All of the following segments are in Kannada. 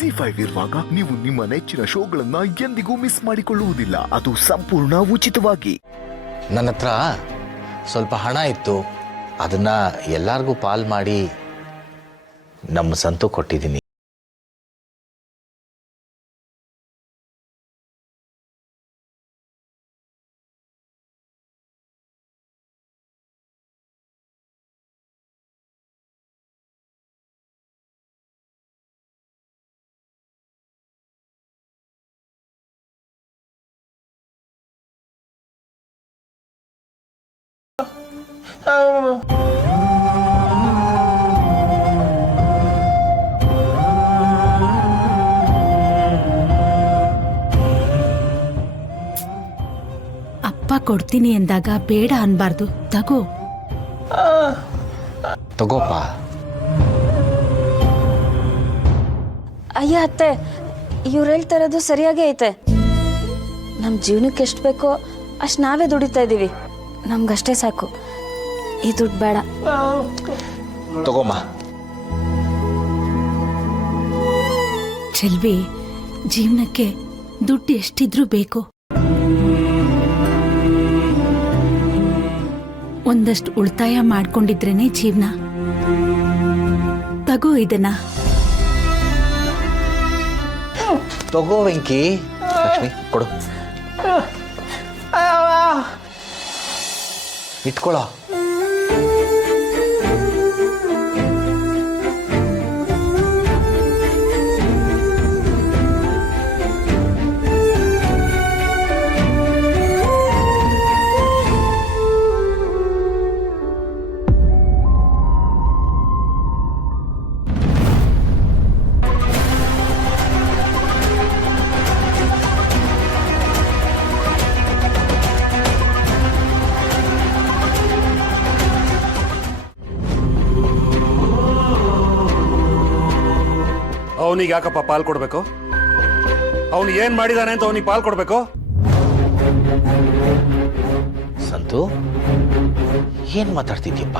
ZEE5 ಇರುವಾಗ ನೀವು ನಿಮ್ಮ ನೆಚ್ಚಿನ ಶೋಗಳನ್ನ ಎಂದಿಗೂ ಮಿಸ್ ಮಾಡಿಕೊಳ್ಳುವುದಿಲ್ಲ. ಅದು ಸಂಪೂರ್ಣ ಉಚಿತವಾಗಿ. ನನ್ನ ಹತ್ರ ಸ್ವಲ್ಪ ಹಣ ಇತ್ತು, ಅದನ್ನ ಎಲ್ಲಾರ್ಗೂ ಪಾಲ್ ಮಾಡಿ ನಮ್ಮ ಸಂತು ಕೊಟ್ಟಿದ್ದೀನಿ. ಅಪ್ಪ ಕೊಡ್ತೀನಿ ಎಂದಾಗ ಬೇಡ ಅನ್ಬಾರ್ದು. ತಗೋಪ್ಪ. ಅಯ್ಯ ಅತ್ತೆ, ಇವ್ರು ಹೇಳ್ತಾ ಇರೋದು ಸರಿಯಾಗೇ ಐತೆ. ನಮ್ಮ ಜೀವನಕ್ಕೆ ಎಷ್ಟು ಬೇಕೋ ಅಷ್ಟು ನಾವೇ ದುಡಿತಾ ಇದ್ದೀವಿ. ನಮ್ಗಷ್ಟೇ ಸಾಕು, ಈ ದುಡ್ಡು ಬೇಡ. ತಗೋಮ್ಮ. ಚೆಲ್ವಿ, ಜೀವನಕ್ಕೆ ದುಡ್ಡು ಎಷ್ಟಿದ್ರೂ ಬೇಕು. ಒಂದಷ್ಟು ಉಳಿತಾಯ ಮಾಡ್ಕೊಂಡಿದ್ರೇನೆ ಜೀವನ. ತಗೋ ಇದನ್ನ. ತಗೋ ವೆಂಕಿ. ಲಕ್ಷ್ಮಿ ಕೊಡು. ಇಟ್ಕೊಳ್ಳೋ. ಅವನಿಗೆ ಯಾಕಪ್ಪ ಪಾಲ್ ಕೊಡ್ಬೇಕು? ಅವನು ಏನ್ ಮಾಡಿದಾನೆ ಅಂತ ಅವನಿಗೆ ಪಾಲ್ ಕೊಡ್ಬೇಕು? ಸಂತು, ಏನ್ ಮಾತಾಡ್ತಿದ್ಯಪ್ಪ?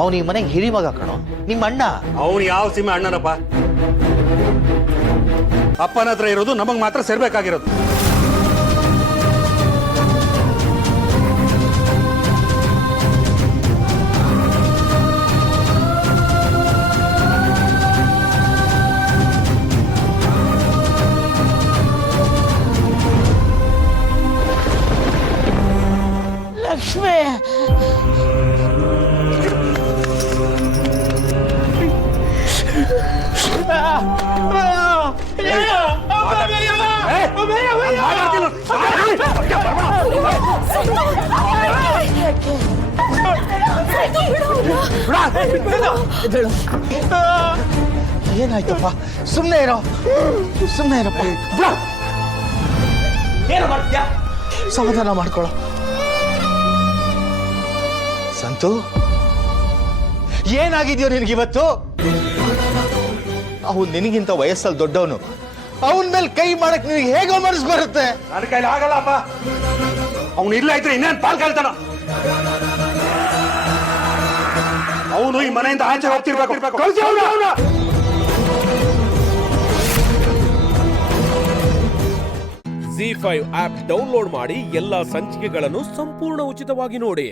ಅವನು ಈ ಮನೆಗೆ ಹಿರಿ ಮಗ ಕಣೋ, ನಿಮ್ಮ ಅಣ್ಣ. ಅವನು ಯಾವ ಸೀಮೆ ಅಣ್ಣನಪ್ಪ? ಅಪ್ಪನ ಹತ್ರ ಇರೋದು ನಮಗ್ ಮಾತ್ರ ಸೇರ್ಬೇಕಾಗಿರೋದು. ಲಕ್ಷ್ಮಿ, ಏನಾಯ್ತಪ್ಪ? ಸುಮ್ಮನೆ ಇರೋ, ಸುಮ್ಮನೆ ಇರಪ್ಪ. ಸಮಾಧಾನ ಮಾಡ್ಕೊಳ್ಳೋ. ಸಂತು, ಏನಾಗಿದ್ಯೋ ನಿನಗಿವತ್ತು? ಅವನು ನಿನಗಿಂತ ವಯಸ್ಸಲ್ಲಿ ದೊಡ್ಡವನು. ಅವನ ಮೇಲೆ ಕೈ ಮಾಡಕ್ ನಿನಗೆ ಹೇಗೋ ಮನಸ್ಸು ಬರುತ್ತೆ? ನನ್ನ ಕೈಲಿ ಆಗಲ್ಲ ಅಪ್ಪ. ಅವನು ಇಲ್ಲ ಇದ್ರೆ ಇನ್ನೇನು ಪಾಲ್ ಕೇಳ್ತಾನ? ಅವನು ಈ ಮನೆಯಿಂದ ಆಚೆ ಹೋಗ್ತಿರ್ಬೇಕು. ZEE5 ಆಪ್ ಡೌನ್ಲೋಡ್ ಮಾಡಿ ಎಲ್ಲಾ ಸಂಚಿಕೆಗಳನ್ನು ಸಂಪೂರ್ಣ ಉಚಿತವಾಗಿ ನೋಡಿ.